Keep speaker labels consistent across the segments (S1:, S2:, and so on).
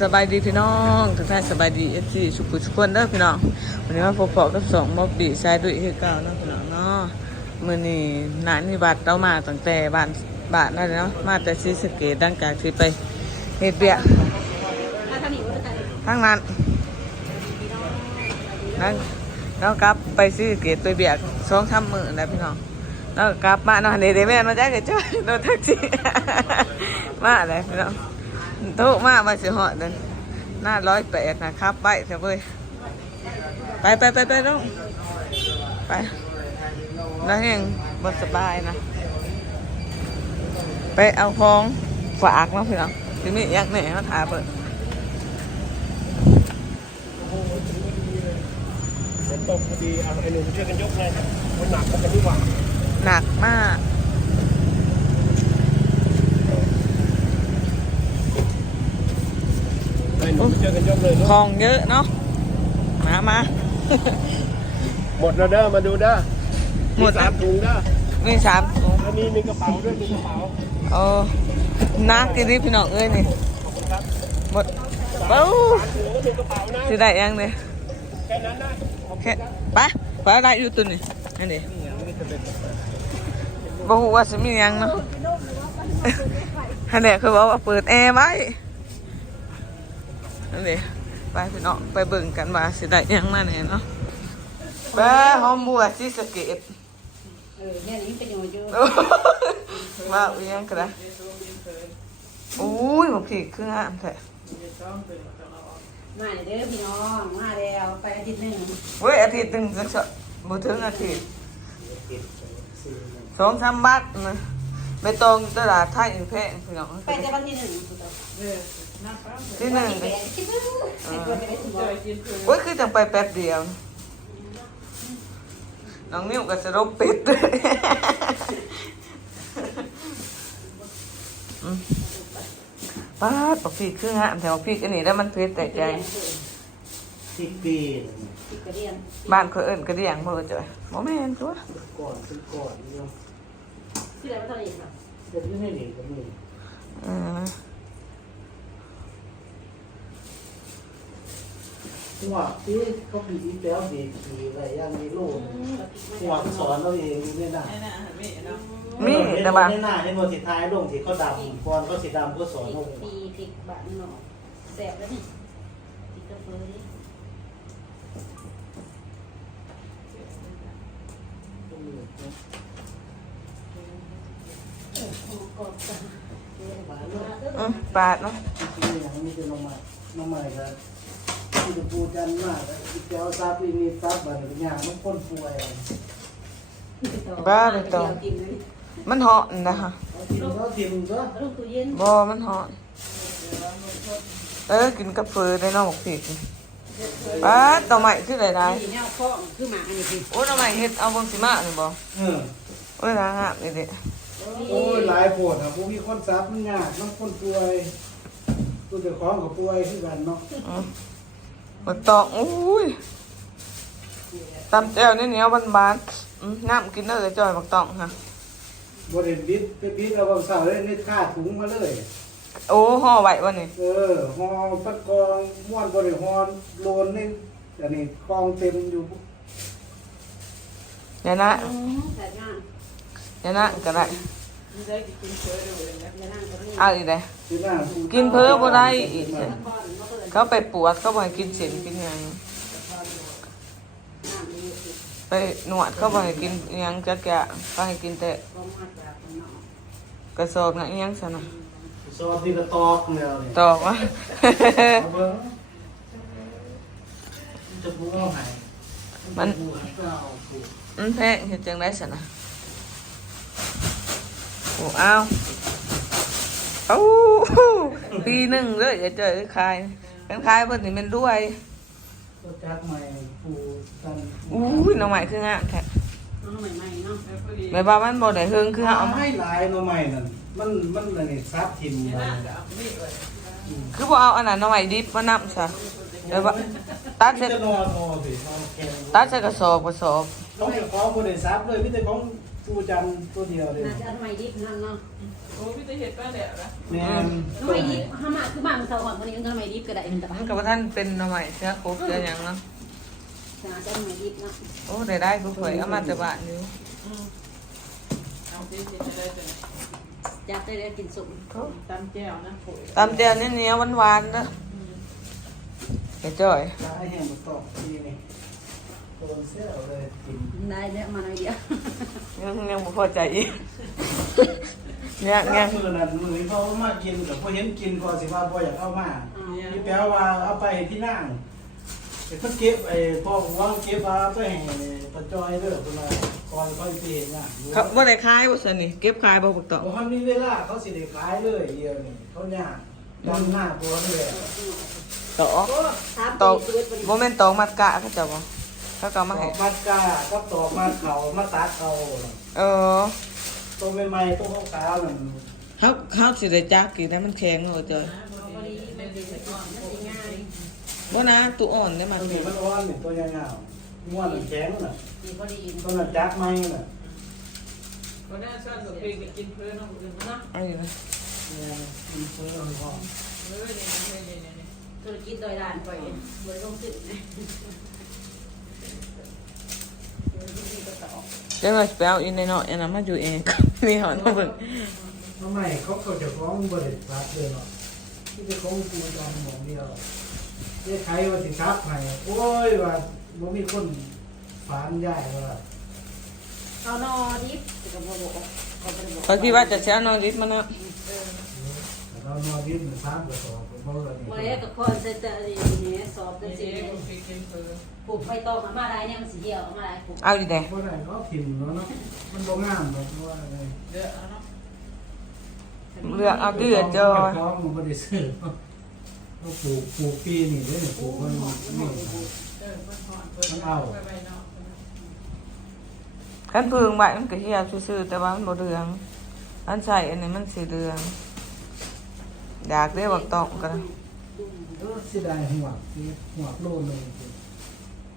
S1: สบายดีพี่น้องทุกท่านสบายดีเอฟซีสุขุสุขคนเด้อพี่น้องวันนี้มาพบปะกับสองมอบบีชายดุยคือเก่าเนาะพี่น้องเนาะมือนี้นานนี่บัดเรามาตั้งแต่บานบานนั่นเนาะมาแต่ซีสเกตดังจากที่ไปเฮ็ดเบียทั้งนั้นนั่งแล้วกลับไปซีสเกตไปเบียสองทำมือแล้วพี่น้องแล้วกลับมาเนาะเดี๋ยวแม่มาจ้าเกิดจ้อยโดนแท็กซี่มาเลยพี่น้อง โตมามาสิเหอดนั่นหน้าร้อยแปดนะครับไปเถอะเว้ยไปไปไปไปน้องไปแล้วยังบนสบายนะ ไปเอาของฝากเนาะพี่น้องที่นี่ยักแหน่มาถาเปิด
S2: ฝนตกพอดีเอาไอ้หนุ่มช่วยกันยกเลยมันหนักกันดีกว่า
S1: หนักมาก
S2: ไอ้ หนุ่มช่วยกันยกเลย
S1: ของเยอะเนาะมามา
S2: หมดแล้วเด้อมาดูเด้อ
S1: หมด
S2: สามถุงเด้อ
S1: มีสามถุง
S2: แล้วมีมีกระเป๋าด้วยมีกระเป๋า
S1: โอ้นักกินดิพี่น้องเอ้ยนี่หมดเบ้า
S2: ถุงก็มีกระเป๋านะ
S1: สิได้ยังเนี่ย
S2: แค่นั้นนะ
S1: แค่ไปไปอะไรอยู่ตัวนี้อันนี้บอกว่าจะมีหยังเนาะอันนี้คือบอกว่าเปิดแอร์ไว้ อันนี้ไปพี่น้องไปเบิ่งกันว่าสิได้หยังมาเนี่ยเนาะไปหอมบัวซีสะเกต
S3: เออเนี่ยนี่เป็นอย่างเยอะ
S1: ว่าอีหยังก็ได้อุ้ยหมกผีคืองามแท้
S3: มาเด้อพี่น้องมาแล้วไปอาทิตย์หนึ่ง
S1: เว้ยอาทิตย์หนึงสักสบ่ถึงอาทิตย์สองสามบาทนะไปตรงตลาดไทยอีกแพงพี่น้อง
S3: ไปแต่วันที่หนึ่ง
S1: ที่หนึ่ง
S3: ไปคิดว่าไอ้ตัวไปได้ถึงบ่
S1: โอ้ยคือจังไปแป๊บเดียว น้องนิ้วก็สรบเป็ดเลยอืมป้าดบอกพี่คืองามแต่บอกพี่อันนี้แล้วมันเพชรแต่ใจ
S4: สิบปี
S3: ติดกระเดียน
S1: บ้านเขาเอิ้นกระเดียงเพื่อจะโมแม่นตัว
S4: ก่อนซื้อก่อนเนี่ย
S3: ที่ไหนมาตอนนี้ครับ
S4: เดี๋ยวนี้นี่ก็มี
S1: เออ
S4: หัวที่เขาปีที่แล้วดีปีอะไรอย่างนี้โลกหัวสอนเราเองอยู่ในหน้า
S1: มีแต่
S4: บ้า
S1: บ้าน
S4: ในหน้าในบทสุดท้ายลงที่เขาดำก่อนเขาสีดำก็สอนลง
S3: ปีพริกบาทหน่อแสบแล้วนี่ติดกระเฟยโอ้โหกดกันเดี๋ยวบาทเนาะ
S1: อืมปาดเนาะ
S4: ที่อย่างนี้จะลงมาน้องใหม่ครับ ที่จะพูดกันมากอีกแล้วซาปีมีซับบันเป็นอย่างมันคนป่วย
S1: บ้าไปต่อ มันเหาะนะคะ
S4: เอาทีมก็ทีมก็
S3: ลูกตู้เย็น
S1: บอมันเหาะเออกินกับเฟอได้เนาะบอกผิดป้าดต่อใหม่คืออะไรได้
S3: นี่เนี่ยข้อคือหมาอันนี้คือ
S1: โอ้ต่อใหม่เฮ็ดเอาเบิ่งสิมานี่บ่
S4: เออ
S1: โอ้ยนางงามนี่เด้
S4: โอ้ยหลายปวดอะพวกมีคนซับมันยากน้องคนป่วยตัวเจ้าของกับป่วยคือกันเนาะ
S1: อื มมันตอกอุ้ยตำแจ่วนี่เหนียวบานๆอืมน้ำกินเด้อจ่อยบักตองค่ะ
S4: บริบิดไปบิดเอาบางสาวเลยนี่ค่าถุงมาเลย
S1: โอ้ห่อไว้บ่นี่
S4: เออหอตะกองม้วนบริหอนโลนนี่อันนี้กองเต็มอยู่
S1: เดี๋ยวนะ
S3: แต่งาน
S1: เดี๋ยวนะก็ได้
S3: อย่านั่งตรงนี้
S1: เอาอีกได้
S4: ที่หน้า
S1: กินเพ้อบ่ได้อีก
S3: ก้อนมาเปิด
S1: เขาไปปวดเขาบ่ให้กินเส้นกินหยัง
S3: น้ำนี่สิ
S1: ไปหนวดเขาบ่ให้กินอิหยังจักอย่างเขาให้กินแต่
S3: บ่มาจากข้างนอก
S1: กระสอบน่ะอิหยังซั่นน่ะ
S4: ซอสที่กระตอกแล้วนี่
S1: ตอกว่า
S4: เอาเบิ่งจะพูดเอาให้
S1: มัน
S4: พูดให้เจ้าพูด
S1: มันแพงเฮ็ดจังได๋ซั่นน่ะ โอ้อ้าวเอ้าปีหนึงเลยจะเจอขายกันขายเพิ่นนี่มันรวย
S4: ก็จักใหม่ผู้กัน
S1: อุ้ยหน่อไม้คืองามแท้
S3: น้องใหม่ๆเนาะ
S1: แม่ว่ามันบ่ได้เฮิงคือเฮาเอามา
S4: ให้หลายหน่อใหม่นั่นมันมันอันนี้ซับทิมไป
S1: คือบ่เอาอันนั้นหน่อไม้ดิบมานํซะแล้วว่าตัด
S4: มี
S1: ใส่
S4: แต่นอนนอนสินอนแข็ง
S1: ตัดใส่กระสอบกระสอบ
S4: ต้องเป็นของบริษัทเลยพี่แต่ของ ปูจันทร์ตัวเดียวเลย
S3: น่าจะทำไมดิบนั่นเนาะ
S1: โอ้พี่จะเห็ดป้าแดดนะ
S4: แม่น
S3: ทำไมดิบถ้ามาคือมามันเสาร์ก่อนวันนี้ทำไมดิบก็ได้เป็นแต่ว่า
S1: มันกับท่านเป็นหน่อไม้เสื้อครบเสื้อหยังเนาะ
S3: น่าจะทำไมดิบเนาะ
S1: โอ้ได้ได้กูข่อยเอามาแต่บ้านอยู่
S5: เอาที่ที่จะได้เป็น
S3: อยากได้ได้กินสุก
S5: ตำแจ่วนะปุ๋ย
S1: ตำแจ่วเนี่ยเนี้ยหวานๆนะเฮ้ยจ้อย
S4: ตายแห้งบ่ตอกทีนี่โด นเสียเอาเลยกิน
S3: ได้เนี่ยมาหน่อยเดียว
S1: ยังยังบ่พอใจอีกเนี่ย
S4: แง่
S1: ยัง
S4: มือนั่นมือเขามากินกับพอเห็นกินก็สิว่าบ่อยากเอามาพี่แปลว่าเอาไปที่นั่งไอ้เพิ่นเก็บไอ้พ่อวางเก็บว่าไปให้ปะจอยเด้อเพิ่นว่าก่อนค่อยไปเฮ็ดงาน
S1: เขาบ่ได้ขายบ่ซั่นนี่เก็บขายบ่บักตอง
S4: บ่ทันมีเวลาเขาสิได้ขายเลยเดียวนี่เขายากดำหน้าตัวนี่แหละ
S1: ตอก
S3: สาม
S1: ต
S3: ปี
S1: อก
S3: ชีวิตวันนี้
S1: บ่แม่นตอกมัดกะเขาเจ้าบ่ เขาก็เอา
S4: ต
S1: มา
S4: อ
S1: ให้
S4: กมัดกาก็ตอกมัดเขามาตัดเอา
S1: เออ
S4: ตัวใหม่ๆตัวขาวๆนั่น
S1: เขาเขาสิได้จักกี่ได้มันแข็งเนาะจ้อย
S3: พอดีมันดีอ่อนมันดีง่าย
S1: บ่นะตัวอ่อนได้มั
S4: ตั
S1: น
S4: วนี้มันอ่อนนี่ตัวยาวๆม้วนแข็งน่ะ
S3: ดีพอดี
S4: ตัวนั้นจักไหมน่ะ
S5: คนน่าชอบกับเพลงไปกินเพื่อนน้องอื่นเนาะ
S1: เอันนี้นะ
S4: เนี่ยมันเพิ่มพอ
S5: เออนี่นี่นี่นี่นี่
S3: ธุรกิจโดยด่านไปบริลงสิทธิ์นะ
S1: เดี๋ยวว่าสิ ไปเอาอีนน้อยๆอันนั้นมาอยู่เองนี่หอนมาเบิ่ง
S4: ทำไมเขาเขาจะฟ้องบริษัทเลยเนาะที่จะฟ้องกูจำหมองเดียวเจ๊ใครว่าสิครับให้โอ้ยว่าบ่มีคนฝานย้ายว่า
S3: เอานอดิบกับโมโบเขาจะบอก
S1: เขาคิดว่าจะเช้านอนริดมานะ
S4: เรานอนดิ้นสามกระสอบเพราะ ว่านี่
S3: วันนี้กับคนจะจะเนี่ยสอบกัน
S5: นี่
S3: สิ
S5: เด็กคนไปกินเพื่อน
S3: ปลูกใบตองมาได้เนี่ยมันสีเดียวมาได้ปลูก
S1: เอาดีแด
S4: บ่ได้เนาะถิ่มเนาะเนาะมันบ่งามดอกเพราะว่าไง
S5: เดี๋ยวเอาเนาะ
S1: เลือกเอาเดือดจอย
S4: ฟ้องมันบ่ได้ซื้อเขาปลูกปลูกปีนี่เด้อปลูกมันนี่
S5: เออมันหอนเอาะ
S1: คันเพึงใบมันก็เหี่ยวซื่อๆแต่ว่ามันบ่เรืองอันใส่อันนี้มันสีเรือง อยากได้บักตอกกัน
S4: เออเสียดายหัวนี่หัวโลนึง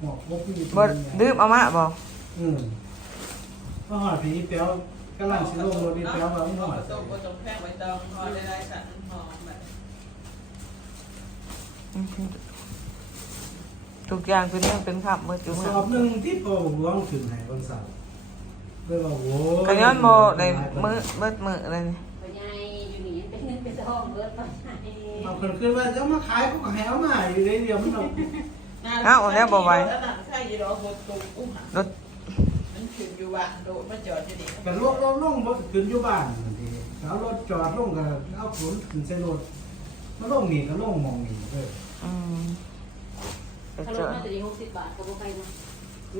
S4: หัวบ่มี
S1: บ่ดื่มเอามาบ่
S4: อืมเพราะหอดผีเปียวกำลังสิลงรถนี่เปียวว่ามันหอด
S5: ต้มก็ต้องแพงใบตองหอได้ได้สันหอมแบบ
S1: ทุกอย่างเป็นเรื่องเป็นขับเมื่อจุ่ม
S4: สอบหนึงที่ปอหลวงถึงให้วันเสาร์เลยว่าโอ้ย
S1: ก็ย้อนบ่ได้มื้อเบิดมื้ออะไรนี่
S3: ไปไงอยู่นี่ เป็นเงินเป็นทองเบิดไปไง
S4: เอาเพิ่นขึ้นว่าจะมาขายเขาก็ให้เอามาอยู่ในเดียวมันเอา
S5: ใช่ยีรอหดตุกอุ้ม
S1: รถ
S5: มันขึ้นอยู่บ้านโดดมาจอดอยู่นี่
S4: ก็ลงลงลงบ่ขึ้นอยู่บ้านนั่นทีเอารถจอดลงก็เอาขนขึ้นใส่รถมันลงนี่ก็ลงหมองนี่เด้อ
S1: อืมไป
S3: ถ้า
S1: เจ
S3: ล
S1: อ
S3: ดมาจะดีหกสิบบาทก็บ่ไปนะ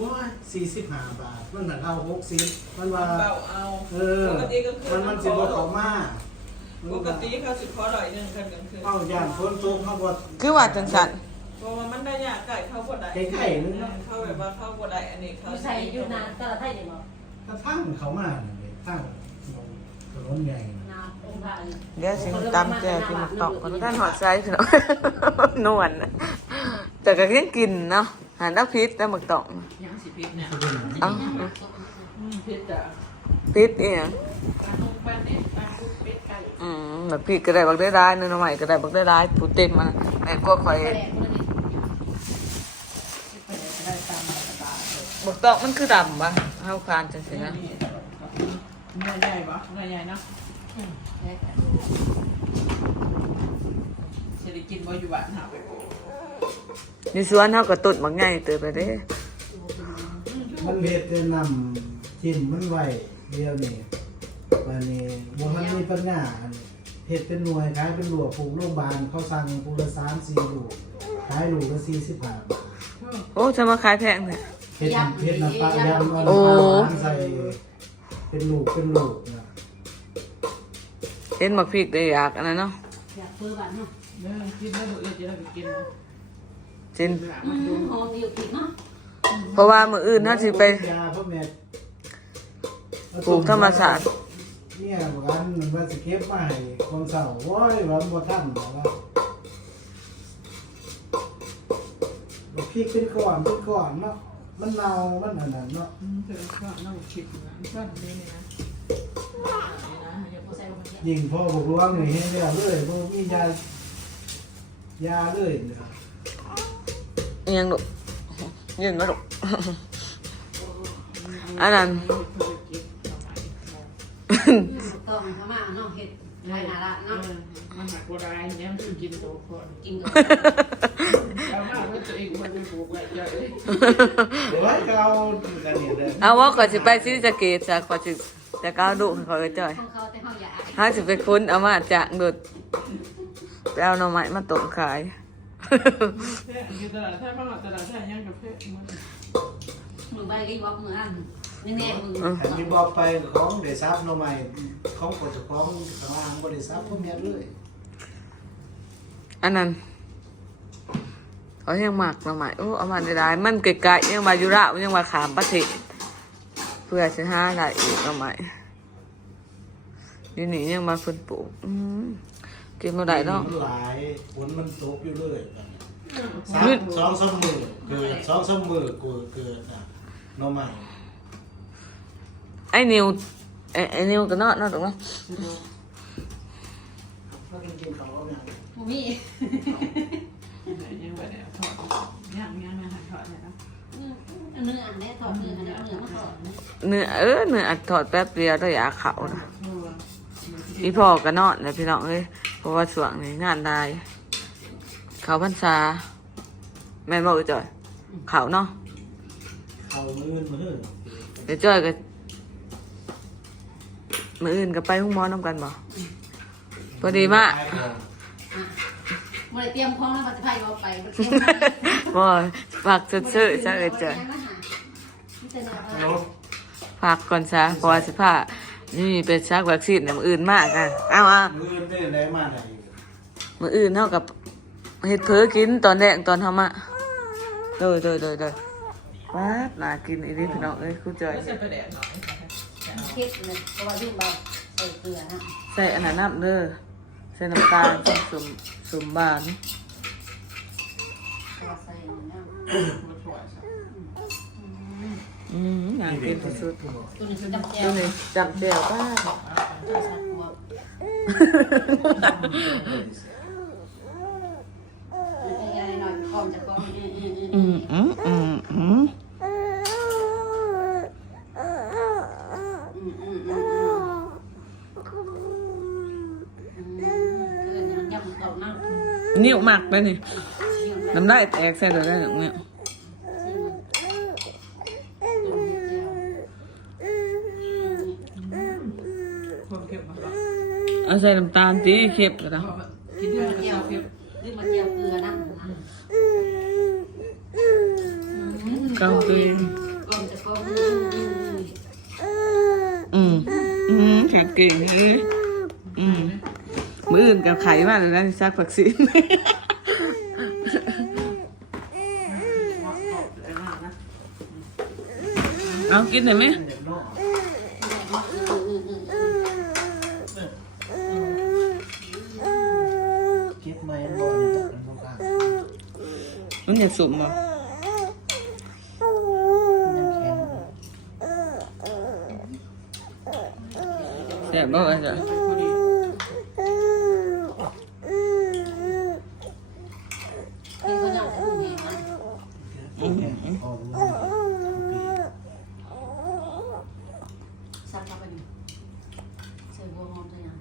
S4: ว้าย45บาทมันน่ะเอา60มันว่า
S5: เบาเอา
S4: เออมันมันสิบ่เข้ามา
S5: ปกติเขาสิขอหน่อยนึงกันกันคือ
S4: เอาย่านฝนตกเขาบ่
S1: คือว่าจังซั่น
S5: เพราะว่ามันได้ยากไก่เข้าบ่ได้เข้าแบบว่าเข้าบ่ได้อันนี้เขา
S3: อยู่ใส่อยู่นานก็ไทยได้บ่
S4: ถ้าทางเขามาเนี่ยทางถนนใหญ่น่ะ
S3: นาองค์พระ
S1: เดี๋ยวสิตำแจ่วกินบักตอกก่อนท่านหอดใจพี่น้องนวลนะแต่ก็ยังกินเนาะหาน้ำพริษแต่บักตอก
S5: ยังสิพิษเนี่ย
S4: สิเป็นหยัง
S1: เอ้า
S5: พิษจ้ะ
S1: พริษอีหยัง
S5: ปลานุ่มปลาเนี่ย
S1: อืมบักพริกก็ได้บักได้ร้ายนึงหน่อยก็ได้บักได้ร้ายผู้เต็มมันแม่กลัวข่อย
S3: แปลกเลย
S5: ได้ตามมาตา
S1: บักตอกมันคือดำปะเฮาคานจังซี่นะ
S5: เนื้อใหญ่ปะเนื้อใหญ่เนาะจะได้กินบ่อยู่บ้านหาไป
S1: ในสวนเฮาก็ตุดบักใหญ่เติบไปเด้
S4: มันเฮ็ดแต่นำทิ้นมันไว้เดียวนี่ วันนี้บ่ทันมีปัญญาอันนี้เฮ็ดเป็นหน่วยขายเป็นหลวงปลูกโรงพยาบาลเขาสั่งปลูกละ3 4ลูกขายลูกละ45บาท
S1: โอ้จะมาขายแพงแท้
S4: เฮ็ดเฮ็ดน้ำปลายำเอา
S1: โอ้
S4: น้ำปลาหวานใส่เป็นลูกเป็นลูกนะ
S1: เห็นบักพริกได้อยากอันนั้นเนาะ
S3: อยากเปิดบ้านเนาะ
S5: เนื้อกินแล้วบ่อื่นจะได้ไปกิน
S1: จิน
S3: อืมหอมดีอยู่ผิดเนาะ
S1: เพราะว่ามื้ออื่นเฮาสิไป
S4: ยาพ่อแม่
S1: ปลูกธรรมชาติ
S4: เนี่ยวันมันว่าสิเก็บมาให้คนเฒ่าโอ้ยว่าบ่ทันบอกว่าบ่พริกเป็นก้อนเป็นก้อนเนาะมันเน่ามันอันนั้นเนาะ
S5: เธอชอบน้องคิดนะชอบนี่นะนี่นะอย่า
S3: บ่ใส่ลงไปเนี่ย
S4: ยิงพ่อบอกร้องนี่ให้เรียเลยบ่มียายาเลยเนี่ย
S1: ยังดุยืนมาดุอันนั้น
S3: ต้องทำมาเนาะเฮ็ดหลายนาละเนาะ
S5: มันหักบัวได้เนี่ยมันกินตัวคน
S3: กินกับ
S5: แล้วมาว่าตัวเองมันไปปลูกไว้เยอะเลย
S4: เดี๋ยวให้เขาอันนี้เลย
S1: เอาว่าก่อนสิไปซีสะเกตจ้ะก่อนสิจะก้าวดุให้เขาไปจ่อย
S3: ของเขาแต่เฮาอยาก
S1: ถ้าสิไปคุ้นเอามาจากดุดไปเอาหน่อไม้มาต้มขาย
S5: แค่อยู่ตลาดแท้บ้างตลาดแท้ยังกับแท้มัน
S3: มือใบก็บอกมืออัน นี่แน่มือ
S4: อันนี้บอกไปของเดซับหน่อใหม่ของปจะของข้างล่างบ่ได้ซับพวกเนี้ยเลย
S1: อันนั้นเขายังหมักหน่อไม้โอ้เอามาได้หลายมันไกลๆยังมาอยู่ระยังมาขามประเทศเพื่อสิหาได้อีกหน่อไม้อยู่นี่ยังมาเพิ่นปลูกอืมกินบ่ได้เนาะ
S4: มันหลายฝนมันตกอยู่เลยสามสองสามมือเกิดสองสามมือกูเกิดอะหน่อใหม่
S1: ไอ้นิวไอ้ไอ้นิวก็เนาะเนาะถูกเนาะ
S4: พากันกินข้าวเอาอย่าง
S3: บ่มี
S5: ยังแบบถอดยังยังยังหักถอดเลยนะ
S3: เนื้ออันนี้ถอดเนื้ออันนี้เอาเนื้อมาถอด
S1: เนื้อเออเนื้ออัดถอดแป๊บเดียวได้อยากเขานะอีพ่อก็นอนเลยพี่น้องเอ้ยเพราะว่าช่วงนี้งานได้เขาพรรษาแม่นบอกจ่อยเขาเนาะ
S4: ข้าวมื้อมื้อ
S1: เดี๋ยวจ่อยก็ มืออื่นก็ไปห้องหมอน้ำกันบ่พอดีมาก
S3: บ่ได้เตรียมของแล้วมันจะพายเอาไปบ่เตรียมมา
S1: บ่ฝากซื่อๆซะเอ้ยจ่อย
S3: นี่แต่เนื้อ
S4: ฮัลโหล
S1: ฝากก่อนซะเพราะว่าสิพานี่เป็นซักวัคซีนเนี่ยมืออื่นมากกันเอาอะ
S4: มื้อได้ได้มาได้
S1: มืออื่นเท่ากับเห็ดเผือกินตอนแรกตอนทำอะโดยโดยโดยโดยว้าบน่ากินอีนี่พี่น้องเอ้ยคุณจอย
S5: ไม่ใช่ประ เดี๋ยวหน่อย
S3: เฮ็ดเลยเพราะว่าดื่มเบาใส่เกลือนะ
S1: ใส่อันนั้นน้ำเด้อใส่น้ำตาลใส่สมสมบาน
S3: เพราะว่าใส่อันนั้น
S5: มาถอด
S1: อืมอยากกินที่สุด
S3: ตัวนี้คือจำแจ่
S1: ตัววนี้จับเจียวป้า
S3: ใส่หัวใหญ่ๆหน่อยพร้อมจะพร้อมอือๆ
S1: อืมอืมอืมอืม
S3: อืมอืมอืมอืมเกินยังยำเก่านั่ง
S1: นิ้วหมักไปนี่น้ำได้แตกใส่เลยได้หนึ่งเนี่ย
S5: ความเค็มมาแล้ว
S1: เอาใส่น้ำตาลตีเค็บก็ได้
S5: กินได้ก็เช้าเค็ม
S3: หรือมันเจียวเกลือนะ
S1: กาตีน
S3: ก่อนจะพร้อม
S1: อืมอืมแข็งเก่งเลยอืม มืออื่นกับไข่มากเลยนะซักวัคซีนเอากินหน่อยไหม
S4: เด็กน้อยคิดไหมบ่นี่จะเป็นบ่กล้า
S1: มันอยากสุ่มบ่
S4: ยังแซ่
S1: บบ่ว่าจ้ะ
S5: พอดี
S3: นี่ก็ยังคงมีนะ
S4: แข็งพอรู้ปี
S3: ซักเข้าไปอยู่ใส่บัวหอมตัวอย่าง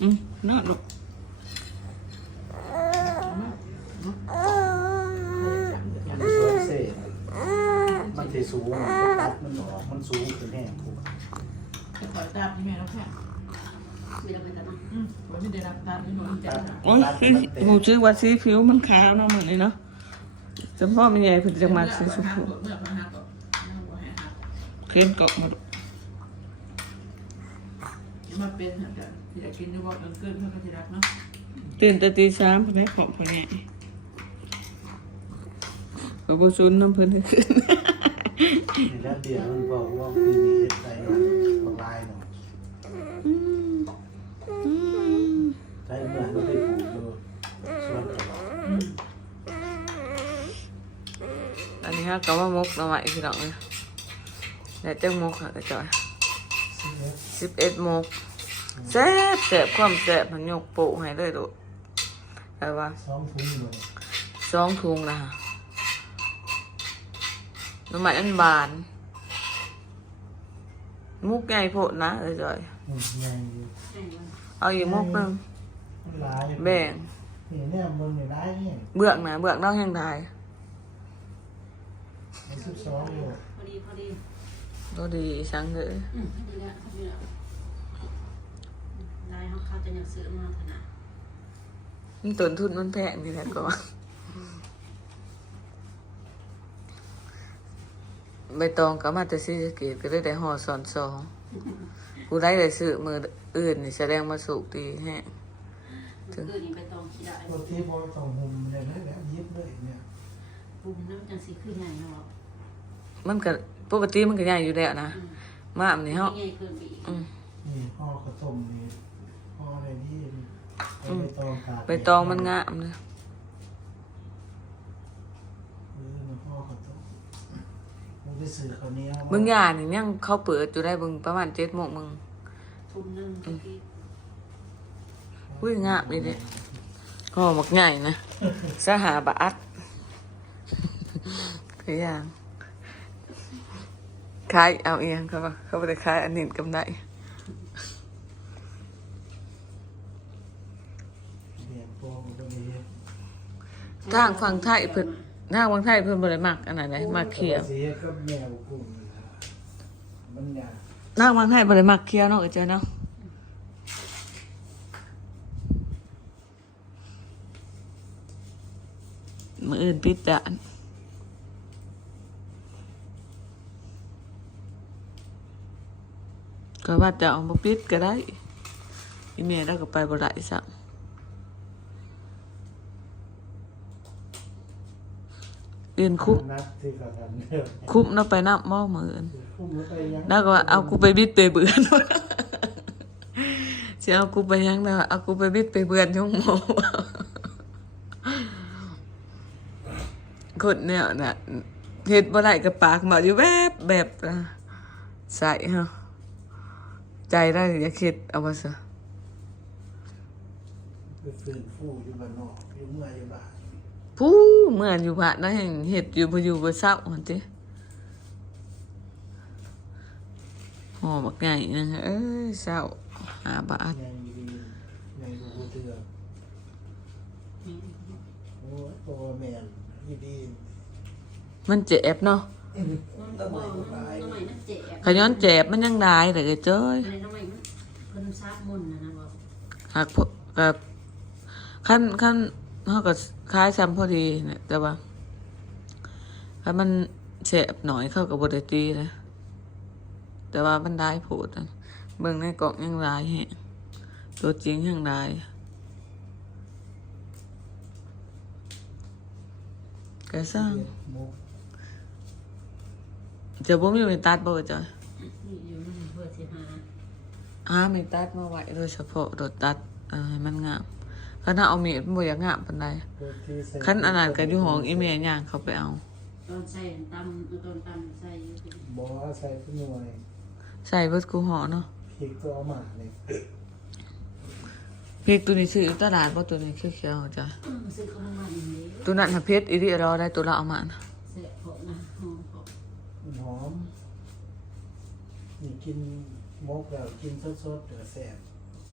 S1: อืมนอนลูก
S4: มันสวยเซ่มันสิสูงตัดมันออกมันสูงขึ้นแห้งพวก
S5: จะขอตามที่แม่แล้วแค่
S3: มีอะไรกันนะ
S5: อืมวันนี้ได้รับตามที่หนูจัด
S1: โอ้ยสีหมูชื่อว่าสีผิวมันขาวเนาะมื้อนี้เนาะจำพ่อมันใหญ่เพิ่นจะมาสีชมพู
S5: เมื่อน
S1: เค็มเกาะมาลู
S5: มาเป็นหักกันที่จะกินด้วยว่าเกินเกินเพื่อนก็ที่รักเนาะ
S1: ตื่นแต่ตีสามเพิ่นได้ของเพิ่นนี่ก็บ่ซุนน้ำเพิ่นให้ขึ้น
S4: นี่แล้วเดี๋ยวมันบอกว่าปีนี้เฮ็ดได้บักลายเนาะ
S1: อืมอืม
S4: ใช้เหมือนเราไปปลูกอยู่สวนตลอด
S1: อันนี้ฮะก็ว่ามกหน่อไม้พี่น้องเลยแต่เจ้ามกค่ะกระจอย สิบเอ็ดมกแซ่บแซ่บความแซ่บมันยกโปะให้เลยดูแต่ว่า
S4: สองถุงเลย
S1: สองถุงนะฮะหน่อไม้อันบาน มุกใหญ่โพดนะกระจอย
S4: อืมใหญ่อยู่
S1: เอาอยู่มกหนึง
S4: มันหลาย
S1: แบ่ง
S4: นี่เนี่ยมึงนี่ได้เนี่ย
S1: เบือกนะเบือกนอกยังได้
S4: สิบสองอยู่
S3: พอดีพอดี
S1: ก็ดีช่างเลย
S3: อืมพอดีแล้วพอดีแล้วลายเขาเขาจะอยากซื้อมาขนาด
S1: มันต้นทุนมันแพงนี่แหละก็ใบตองก็มาแต่ซีสะเกตก็ได้ได้ห่อสอนสองกูได้ได้ซื้อมืออื่นนี่แสดงมาสุกดีแฮะ
S3: คือนี่ไปตองขี้ได้
S4: บางทีพอต้องหุมเลยนะแบบยิบเลยเนี่ย
S3: ปุ่มน้ำจังสีขึ้นใหญ่เนาะ
S1: มันก็ ปกติมันก็ใหญ่อยู่แล้วนะ
S3: อืม
S1: มามนี่เฮา
S3: ใหญ่เกินไปอีก
S1: อืม
S4: นี่ห่อข้าวต้มนี่ห่ออะไรนี่เอาใบตองขาด
S1: ใบตองมันงามเลย
S4: เออมันห่อข้าวต้มมึงไปซื้อข้าวเหนียว
S1: มึงย่านี่ยังเขาเปิดอยู่ได้เบึงประมาณ7:00นมึง
S3: ทุ่มหนึงตะกี้
S1: อุ้ยงามนี่เด้ห่อหมกใหญ่นะสหาบาทคืออย่าง ขายเอาเองเขาว่าเขาได้ขายอันนี้กำไร
S4: เนี่ยพวกมันก็มีเฮ็ด
S1: ทางฝั่งไทยเพิ่นทางฝั่งไทยเพิ่นบ่ได้มักอันนั้นเด้มักเขียวทางฝั่งไทยบ่ได้มักเขียวเนาะเอ้ยเจ้าเนาะมืออื่นปิดด่าน ก็ว่าจะเอามาปิดก็ได้อีเมลแล้วก็ไปบ่ได้ซักอื่นคุบ
S4: นัดที่เขาทำเนี่ย
S1: คุบเนาะไปนับหม้อมืออื่น
S4: คุ้มแล้วไปยัง
S1: แล้วก็ว่าเอากูไปบิดไปเบือนสิเอากูไปยังแล้วเอากูไปบิดไปเบือนช่องโมคนเนี่ยน่ะเฮ็ดบ่ได้กับปากมาอยู่แบบแบบน่ะใส่เฮา ใจได้อย่าคิดเอามาซะ
S4: ไปฟื้นฟูอยู่บ้านนอกอยู่เมื่อยอยู่บ้าน
S1: ผู้เมือนอยู่บ้านนะเห็นเฮ็ดอยู่บ่อยู่บ่เศร้าหั่นติหอบักใหญ่นะเอ้ยเศร้าหาบาท
S4: ยังดียังดูเตือนโอ้ยตัวแมนดี
S1: มันเจ็บเนาะ
S3: นก็บอกน้ำใหม่มันเจ็บ
S1: ขย้อนเจ็บมันยังได้แต่ก็เจ้ย
S3: น้ำใหม่มันเพิ่นซาบมุนนะนะบอก
S1: หากพวกกับขั้นขั้นเขาก็คล้ายซ้ำพอดีเนี่ยแต่ว่าถ้ามันเจ็บหน่อยเข้ากับบไดตีเลยแต่ว่ามันได้โผดเบิ่งในกล่องยังได้แฮะตัวจริงยังได้ก็สร้าง จะบ่มีเวตัดบ่จ้ะ
S3: นี่อยู่นั่นเพื่อสิหา
S1: หาไม่ตัดมาไว้โดยเฉพาะโดดตัดเอ่อให้มันงามคันถ้าเอามีดมันบ่อยากงามปานใด
S4: ตัวที่ใส่
S1: คันอันนั้นก็อยู่ห้องอีเมลย่างเขาไปเอา
S3: ตอนใส่ตำตอนตำใส่อยู่ที่
S4: บอใส่ขึ้นหน่วย
S1: ใส่เบิดกูหอเนาะ
S4: พริกตัวเอาหมาเนี่ย
S1: พริกตัวนี้ซื้ออยู่ตลาดบ่ตัวนี้เขียวๆจ้ะ
S3: อืมซื้อเข้ามาใหม่นี้
S1: ตัวนั้นหาเพชรอีที่เราได้ตัวละเอามานะ
S3: เสร็จเพาะนะหอมเพาะ
S4: มันหอม นี่กินมกแล้วกินสดๆเดือแซ่บ